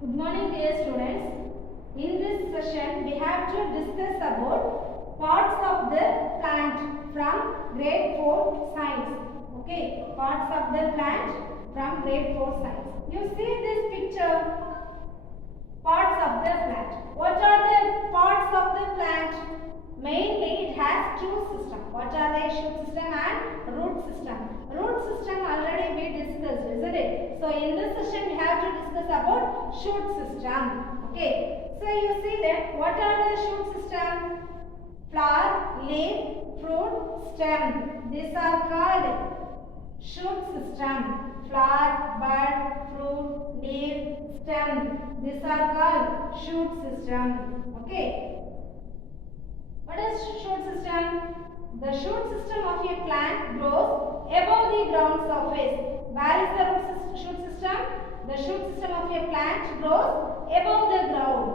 Good morning dear students. In this session we have to discuss about parts of the plant from grade 4 science. Okay, parts of the plant from grade 4 science. You see this picture, parts of the plant. What are the parts of the plant? Mainly it has two systems. What are they? Shoot system and root system. Root system already we discussed, isn't it? So in this session we have to discuss about shoot system. Okay. So you see that what are the shoot system? Flower, leaf, fruit, stem. These are called shoot system. Flower, bud, fruit, leaf, stem. These are called shoot system. Okay. What is shoot system? The shoot system of a plant grows above the ground surface. Where is the shoot system? The shoot system of a plant grows above the ground.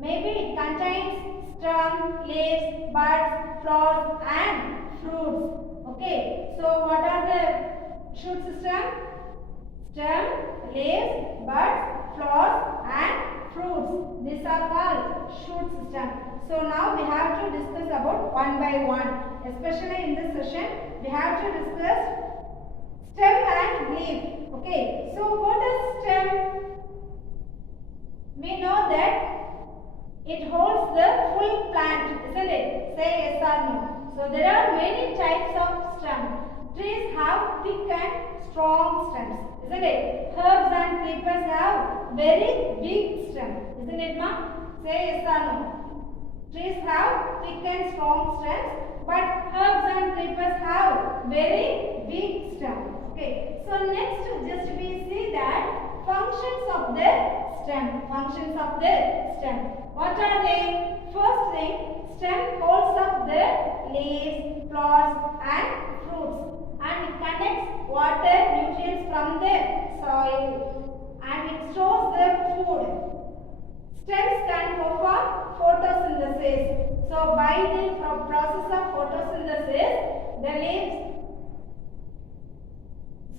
Maybe it contains stem, leaves, buds, flowers and fruits. Okay. So what are the shoot system? Stem, leaves, buds, flowers and fruits. These are called shoot system. So now we have to discuss about one by one. Especially in this session, we have to discuss stem and leaf. Okay. So what is stem? We know that it holds the full plant, isn't it? Say yes or no. So there are many types of stem. Trees have thick and strong stems, isn't it? Herbs and creepers have very big stems, isn't it, ma? Say yes or no. Trees have thick and strong stems, but herbs and creepers have very big stems. Okay. So next, just we see that functions of the stem. Functions of the stem. What are they? First thing, stem holds up the leaves, flowers, and fruits, and it connects water, nutrients from the soil, and it stores the food. Stems can perform photosynthesis. So by the process of photosynthesis, the leaves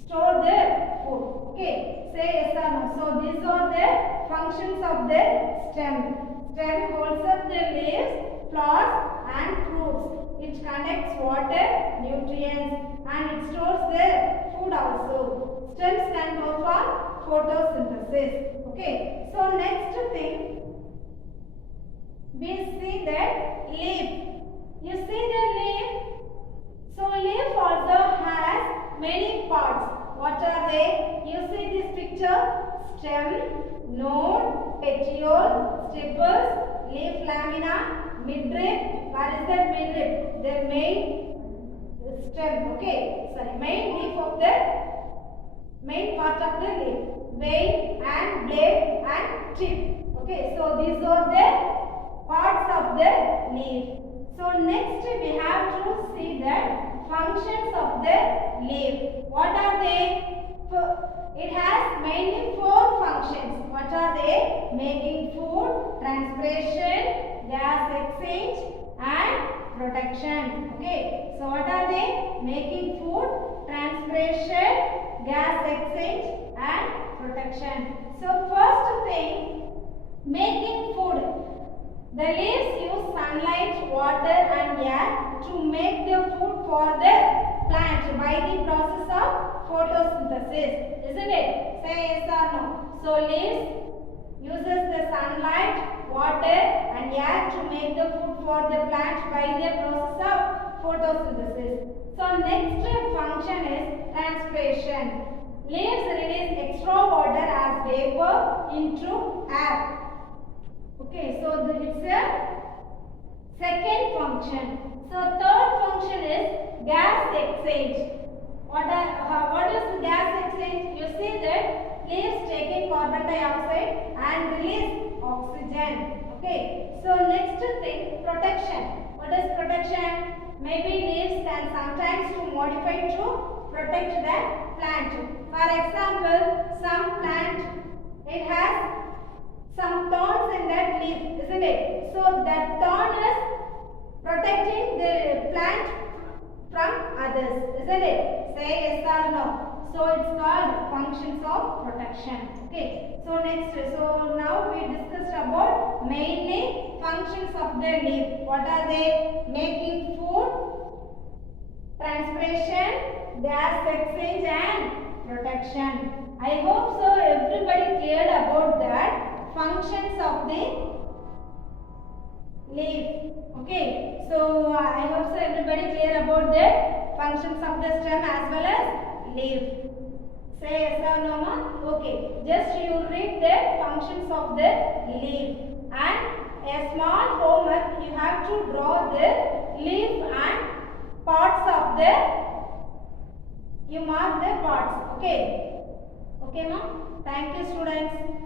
store the food. Okay. Say yes or no. So these are the functions of the stem. Stem holds up the leaves, flowers and fruits. It connects water, nutrients and it stores the food also. Stems can perform photosynthesis. Okay. So next thing, we see that leaf. You see the leaf? So leaf also has many parts. What are they? You see this picture? Stem, node, petiole, stipules, leaf lamina, midrib. Where is that midrib? The main stem. Okay. Sorry, main leaf of the main part of the leaf. Vein and blade and tip. Okay. So these are the parts of the leaf. So next we have to see that functions of the leaf. What are they? It has mainly four functions. What are they? Making food, transpiration, gas exchange and protection. Okay. So what are they? Making food, transpiration, gas exchange and protection. So first thing, making food. The leaves use sunlight, water and air to make the food for the plant by the process of photosynthesis. Isn't it? Say yes or no. So leaves uses the sunlight, water and air to make the food for the plant by the process of photosynthesis. So next function is transpiration. Leaves release extra water as vapor into air. Okay, so it's a second function. So third function is gas exchange. What is the gas exchange? You see that leaves take in carbon dioxide and release oxygen. Okay. So next thing, protection. What is protection? Maybe leaves can sometimes to modify to protect the plant. For example, some plant, it has some thorns in that leaf, isn't it? So that thorn is protecting the plant from others, isn't it? Say yes or no. So it's called functions of protection. Okay. So next, so now we discussed about mainly functions of the leaf. What are they? Making food, transpiration, gas exchange and protection. I hope so everybody cleared about that functions of the leaf. Okay. So I hope so everybody clear about the functions of the stem as well as leaf. Say yes or no, ma? Okay. Just you read the functions of the leaf and a small homework you have to draw the leaf and parts of the, you mark the parts. Okay. Okay, ma? Thank you, students.